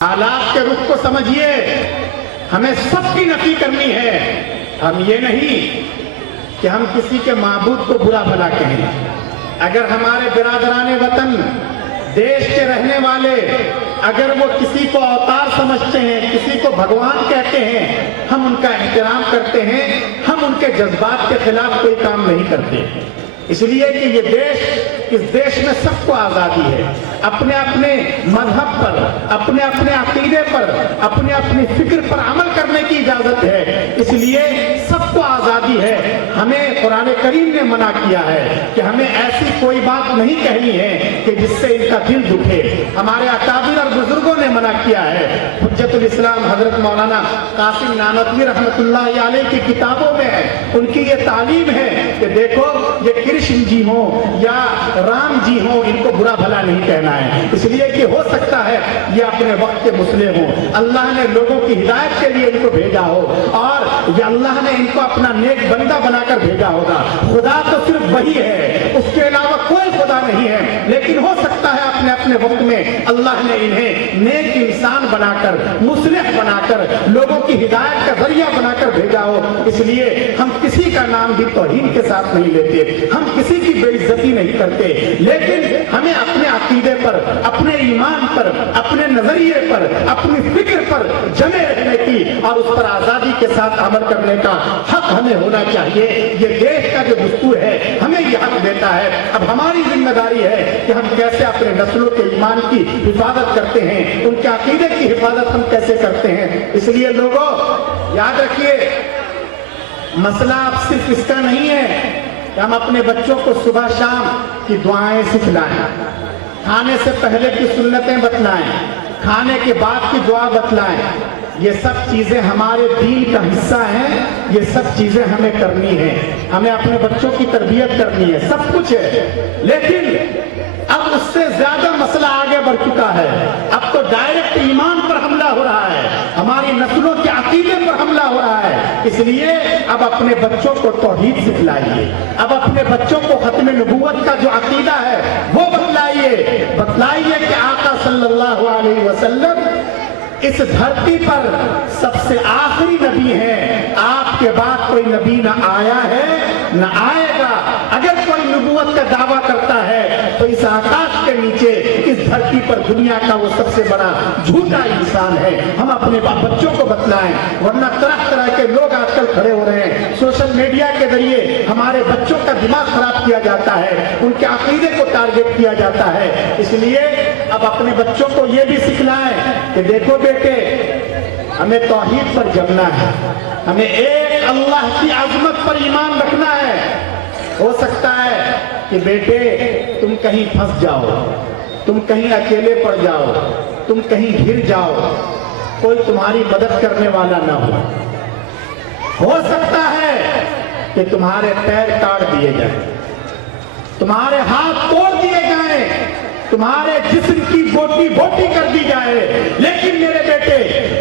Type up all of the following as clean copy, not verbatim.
حالات کے رخ کو سمجھیے، ہمیں سب کی نفی کرنی ہے۔ ہم یہ نہیں کہ ہم کسی کے معبود کو برا بھلا کہیں۔ اگر ہمارے برادران وطن، دیش کے رہنے والے، اگر وہ کسی کو اوتار سمجھتے ہیں، کسی کو بھگوان کہتے ہیں، ہم ان کا احترام کرتے ہیں، ہم ان کے جذبات کے خلاف کوئی کام نہیں کرتے، اس لیے کہ اس دیش میں سب کو آزادی ہے، اپنے اپنے مذہب پر، اپنے اپنے عقیدے پر، اپنے اپنی فکر پر عمل کرنے کی اجازت ہے، اس لیے سب کو آزادی ہے۔ ہمیں قرآن کریم نے منع کیا ہے کہ ہمیں ایسی کوئی بات نہیں کہنی ہے کہ جس سے ان کا دل دکھے۔ ہمارے اکابر اور بزرگوں نے منع کیا ہے۔ حجت الاسلام حضرت مولانا قاسم نانوتوی رحمۃ اللہ علیہ کی کتابوں میں ہے، ان کی یہ تعلیم ہے کہ دیکھو یہ کرشن جی ہوں یا رام جی ہوں، ان کو برا بھلا نہیں کہنا ہے، اس لیے کہ ہو سکتا ہے یہ اپنے وقت کے مسلم ہوں، اللہ نے لوگوں کی ہدایت کے لیے ان کو بھیجا ہو، اور یہ اللہ نے ان کو اپنا نیک بندہ بنا کر بھیجا ہوگا۔ خدا تو صرف وہی ہے، اس کے علاوہ کوئی خدا نہیں ہے، لیکن ہو سکتا ہے اپنے اپنے وقت میں اللہ نے انہیں نیک انسان بنا کر، مصلح بنا کر، لوگوں کی ہدایت کا ذریعہ بنا کر بھیجا ہو، اس لیے ہم کسی کا نام بھی توہین کے ساتھ نہیں لیتے، ہم کسی کی بے عزتی نہیں کرتے، لیکن ہمیں اپنے عقیدے پر، اپنے ایمان پر، اپنے نظریے پر، اپنی فکر پر جمے رہنے کی اور اس پر آزادی کے ساتھ عمل کرنے کا حق ہمیں ہونا چاہیے۔ یہ دیش کا جو دستور ہے ہمیں یہ حق دیتا ہے۔ اب ہماری ذمہ داری ہے کہ ہم کیسے اپنے نسلوں کے ایمان کی حفاظت کرتے ہیں، ان کے عقیدے کی حفاظت ہم کیسے کرتے ہیں۔ اس لیے لوگوں یاد رکھیے، مسئلہ اب صرف اس کا نہیں ہے کہ ہم اپنے بچوں کو صبح شام کی دعائیں سکھلائیں، کھانے سے پہلے کی سنتیں بتلائیں، کھانے کے بعد کی دعا بتلائیں۔ یہ سب چیزیں ہمارے دین کا حصہ ہیں، یہ سب چیزیں ہمیں کرنی ہیں، ہمیں اپنے بچوں کی تربیت کرنی ہے، سب کچھ ہے، لیکن اب اس سے زیادہ مسئلہ آگے بڑھ چکا ہے۔ اب تو ڈائریکٹ ایمان پر حملہ ہو رہا ہے، ہماری نسلوں کے عقیدے پر حملہ ہو رہا ہے، اس لیے اب اپنے بچوں کو توحید سکھلائیے، اب اپنے بچوں کو ختم نبوت کا جو عقیدہ ہے وہ بتلائیے کہ آقا صلی اللہ علیہ وسلم اس دھرتی پر سب سے آخری نبی ہیں، آپ کے بعد کوئی نبی نہ آیا ہے نہ آئے گا۔ اگر کوئی نبوت کا دعویٰ کرتا ہے تو اس آکاش کے نیچے اس دھرتی پر دنیا کا وہ سب سے بڑا جھوٹا انسان ہے۔ ہم اپنے بچوں کو بتلائیں، ورنہ طرح طرح کے لوگ آج کل کھڑے ہو رہے ہیں، سوشل میڈیا کے ذریعے ہمارے بچوں کا دماغ خراب کیا جاتا ہے، ان کے عقیدے کو ٹارگٹ کیا جاتا ہے۔ اس لیے اب اپنے بچوں کو یہ بھی سکھلائیں کہ دیکھو بیٹے، ہمیں توحید پر جمنا ہے، ہمیں ایک اللہ کی عظمت پر ایمان رکھنا ہے۔ ہو سکتا ہے کہ بیٹے تم کہیں پھنس جاؤ، تم کہیں اکیلے پڑ جاؤ، تم کہیں گر جاؤ، کوئی تمہاری مدد کرنے والا نہ ہو سکتا ہے کہ تمہارے پیر کاٹ دیے جائیں، تمہارے ہاتھ توڑ دیے جائیں، تمہارے جسم کی بوٹی بوٹی کر دی جائے، لیکن میرے بیٹے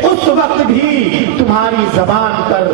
اس وقت بھی تمہاری زبان پر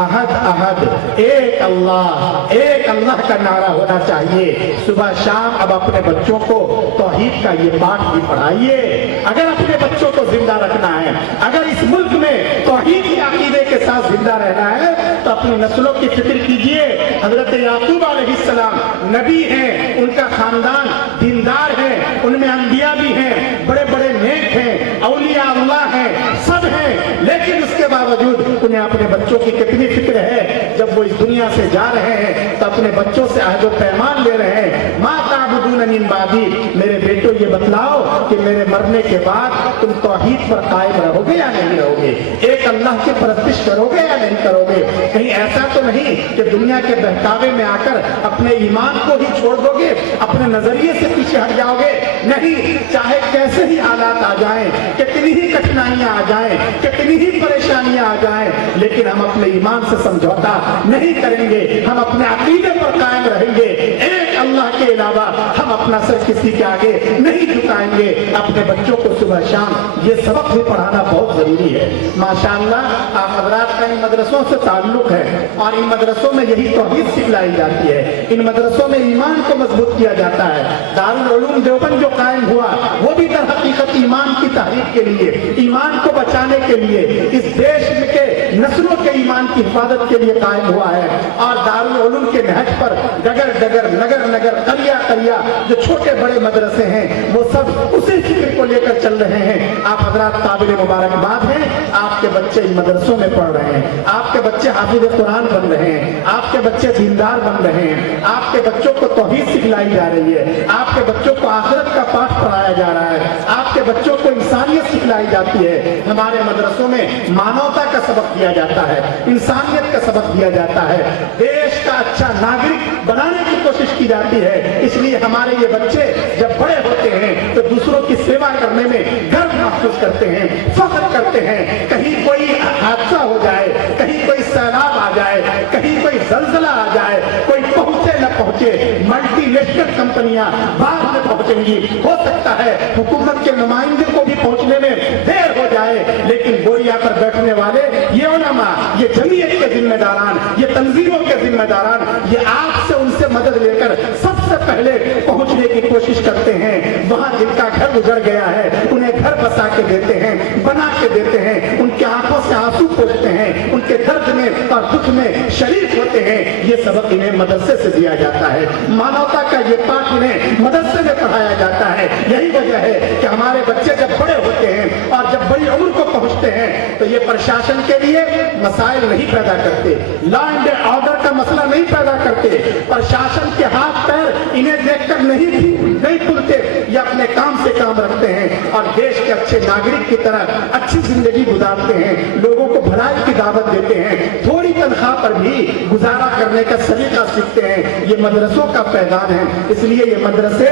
احد احد ایک اللہ کا نعرہ ہونا چاہیے۔ صبح شام اب اپنے بچوں کو توحید کا یہ پاٹھ بھی پڑھائیے۔ اگر اپنے بچوں کو زندہ رکھنا ہے، اگر اس ملک میں توحید کے عقیدے کے ساتھ زندہ رہنا ہے تو اپنی نسلوں کی فکر کیجئے۔ حضرت یعقوب علیہ السلام نبی ہیں، ان کا خاندان دیندار ہے، ان میں انبیاء بھی ہیں، بڑے بڑے نیک ہیں، اولیاء اللہ ہیں، سب ہیں، لیکن اس کے باوجود انہیں اپنے بچوں کی کتنی فکر ہے۔ جب وہ اس دنیا سے جا رہے ہیں تو اپنے بچوں سے عہد و پیمان لے رہے ہیں، ما تعبدون من بعدی، میرے بیٹوں یہ بتلاؤ کہ میرے مرنے کے بعد تم توحید پر قائم رہو گے یا نہیں رہو گے، ایک اللہ کی پرستش کرو گے یا نہیں کرو گے۔ کہیں ایسا تو نہیں کہ دنیا کے بہکاوے میں آ کر اپنے ایمان کو ہی چھوڑ دو گے، اپنے نظریے سے پیچھے ہٹ جاؤ گے؟ نہیں، چاہے کیسے ہی حالات آ جائیں، کتنی ہی کٹھنائیاں آ جائیں، کتنی ہی پریشانیاں آ جائیں، لیکن ہم اپنے ایمان سے سمجھوتا نہیں کریں گے، ہم اپنے عقیدے پر قائم رہیں گے۔ ایک अल्लाह के अलावा हम अपना सर किसी के आगे नहीं झुकाएंगे। अपने बच्चों को सुबह शाम ये सबक भी पढ़ाना बहुत जरूरी है। माशाअल्लाह आप हजरात का इन मदरसों से ताल्लुक है और इन मदरसों में यही तौहीद सिखलाई जाती है, इन मदरसों में ईमान को मजबूत किया जाता है। दारुल उलूम देवबंद जो कायम हुआ वो भी दर हकीकत ईमान की तहरीक के लिए, ईमान को बचाने के लिए, इस देश के नस्लों के ईमान की हिफाजत के लिए कायम हुआ है। और दारुल उलूम के नहज पर डगर डगर, नगर नगर, करिया करिया जो छोटे बड़े मदरसे हैं वो सब उसी फिक्र को लेकर चल रहे हैं। आप हजरात काबिल मुबारकबाद हैं, आपके बच्चे इन मदरसों में पढ़ रहे हैं, आपके बच्चे हाफिज कुरान बन रहे हैं, आपके बच्चे दीनदार बन रहे हैं, आपके बच्चों को तौहीद सिखलाई जा रही है, आपके बच्चों को आखिरत का पाठ पढ़ाया जा रहा है, आपके बच्चों को इंसानियत सिखलाई जाती है। हमारे मदरसों में मानवता का सबक दिया जाता है, इंसानियत का सबक दिया जाता है, देश का अच्छा नागरिक बनाने की कोशिश की जाती है। इसलिए हमारे ये बच्चे जब बड़े होते हैं तो दूसरों की सेवा करने में गर्व महसूस करते हैं, फख्र करते हैं। कहीं कोई हादसा हो जाए, कहीं कोई सैलाब आ जाए, कहीं कोई जलजला आ जाए, कोई पहुंचे न पहुंचे, मल्टीनेशनल कंपनियां बाद में पहुंचेंगी, हो सकता है हुकूमत के नुमाइंदे को भी पहुंचने में देर हो जाए, लेकिन बोरिया पर बैठने वाले ये उलमा, ये जमीयत के जिम्मेदारान, ये तंजीमों के जिम्मेदारान, ये आपसे उनसे मदद लेकर सबसे पहले पहुंचने की कोशिश करते हैं। वहां जिनका घर गुजर गया है उन्हें घर बसा के देते हैं, बना के देते हैं, उनके आंखों से आंसू पोंछते हैं, उनके दर्द में और दुख में शरीक होते हैं। ये सबक इन्हें मदरसे से दिया जाता है, मानवता का ये पाठ इन्हें मदरसे में पढ़ाया जाता है। यही वजह है कि हमारे बच्चे जब बड़े होते हैं और जब बड़ी उम्र को पहुंचते हैं तो ये प्रशासन के लिए मसाइल नहीं पैदा करते, लॉ एंड ऑर्डर का मसला नहीं पैदा करते, प्रशासन के हाथ पैर इन्हें देखकर नहीं खुलते, ये अपने काम से काम रखते हैं और देश के अच्छे नागरिक की तरह अच्छी जिंदगी गुजारते हैं, लोगों को भलाई की दावत देते हैं, थोड़ी तनख्वाह पर भी गुजारा करने का सलीका सीखते हैं। ये मदरसों का पैगाम है। इसलिए ये मदरसे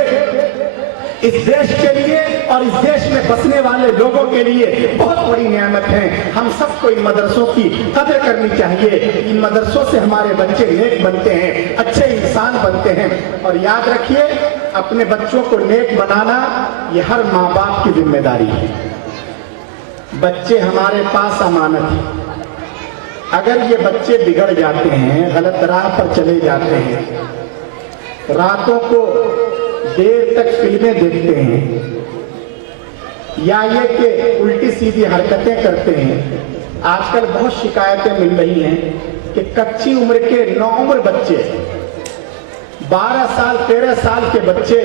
इस देश के लिए और इस देश में बसने वाले लोगों के लिए बहुत बड़ी नेमत है। हम सबको इन मदरसों की कदर करनी चाहिए। इन मदरसों से हमारे बच्चे नेक बनते हैं, अच्छे इंसान बनते हैं। और याद रखिए, अपने बच्चों को नेक बनाना ये हर माँ बाप की जिम्मेदारी है। बच्चे हमारे पास अमानत है। अगर ये बच्चे बिगड़ जाते हैं, गलत राह पर चले जाते हैं, रातों को देर तक फिल्में देखते हैं या ये कि उल्टी सीधी हरकतें करते हैं, आजकल बहुत शिकायतें मिल रही हैं कि कच्ची उम्र के नौउम्र बच्चे, 12 साल 13 साल के बच्चे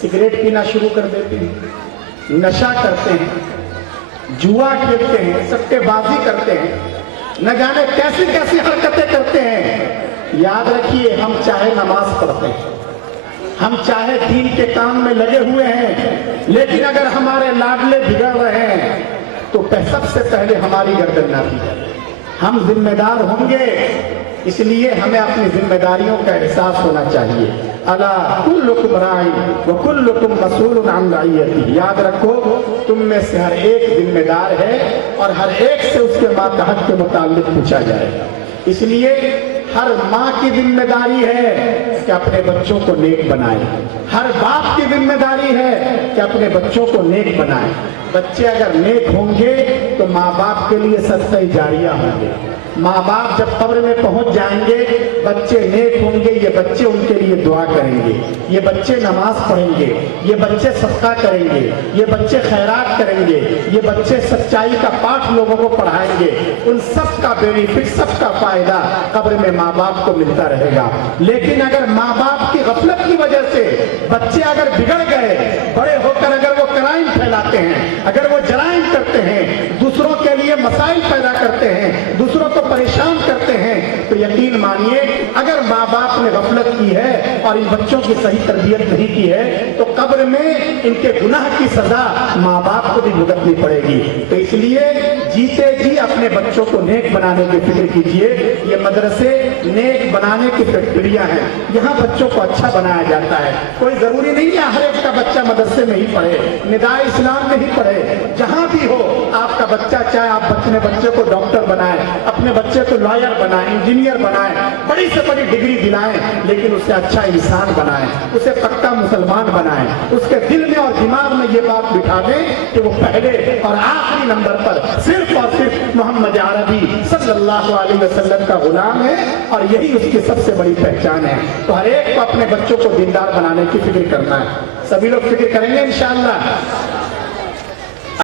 सिगरेट पीना शुरू कर देते हैं, नशा करते हैं, जुआ खेलते हैं, सट्टेबाजी करते हैं, न जाने कैसी कैसी हरकतें करते हैं। याद रखिए, हम चाहे नमाज पढ़ते हैं, हम चाहे दीन के काम में लगे हुए हैं, लेकिन अगर हमारे लाडले बिगड़ रहे हैं तो सबसे पहले हमारी गर्दन नापी जाए। हम जिम्मेदार होंगे, इसलिए हमें अपनी जिम्मेदारियों का एहसास होना चाहिए। अला कुल्लुकुम राइन व कुल्लुकुम मसूलुन अन रइयतिही। याद रखो, तुम में से हर एक जिम्मेदार है और हर एक से उसके मातहत के मुताल्लिक पूछा जाएगा। इसलिए हर माँ की जिम्मेदारी है कि अपने बच्चों को नेक बनाए, हर बाप की जिम्मेदारी है कि अपने बच्चों को नेक बनाए। बच्चे अगर नेक होंगे तो माँ बाप के लिए सदका जारिया होंगे। माँ बाप जब कब्र में पहुंच जाएंगे, बच्चे नेक होंगे, ये बच्चे उनके लिए दुआ करेंगे, ये बच्चे नमाज पढ़ेंगे, ये बच्चे सदका करेंगे, ये बच्चे खैरात करेंगे, ये बच्चे सच्चाई का पाठ लोगों को पढ़ाएंगे। उन सब का बेनिफिट, सबका फायदा कब्र में माँ बाप को मिलता रहेगा। लेकिन अगर माँ बाप की गफलत की वजह से बच्चे अगर बिगड़ गए, बड़े होकर अगर वो क्राइम फैलाते हैं, अगर वो जराइम करते हैं, दूसरों के लिए मसाइल पैदा करते हैं, दूसरों को परेशान करते हैं, तो यकीन मानिए, अगर माँ बाप ने गफलत की है और इन बच्चों की सही तरबियत नहीं की है तो कब्र में इनके गुनाह की सजा माँ बाप को भी भुगतनी पड़ेगी। तो इसलिए जीते जी अपने बच्चों को नेक बनाने की फिक्र कीजिए। ये मदरसे नेक बनाने की फैक्ट्रियां हैं, यहाँ बच्चों को अच्छा बनाया जाता है। कोई जरूरी नहीं है हर एक का बच्चा मदरसे में ही पढ़े, निदाए इस्लाम में ही पढ़े। जहां भी हो आपका बच्चा, चाहे आप बचने اپنے بچے کو ڈاکٹر بنائیں، اپنے بچے کو لائر بنائیں، انجینئر بنائیں، بڑی سے بڑی ڈگری دلائیں، لیکن اسے اچھا انسان بنائیں، اسے پکا مسلمان بنائیں، اس کے دل میں اور دماغ میں یہ بات بٹھا دیں کہ وہ پہلے اور آخری نمبر پر صرف اور صرف محمد عربی صلی اللہ علیہ وسلم کا غلام ہے، اور یہی اس کی سب سے بڑی پہچان ہے۔ تو ہر ایک کو اپنے بچوں کو دیندار بنانے کی فکر کرنا ہے۔ سبھی لوگ فکر کریں گے انشاءاللہ۔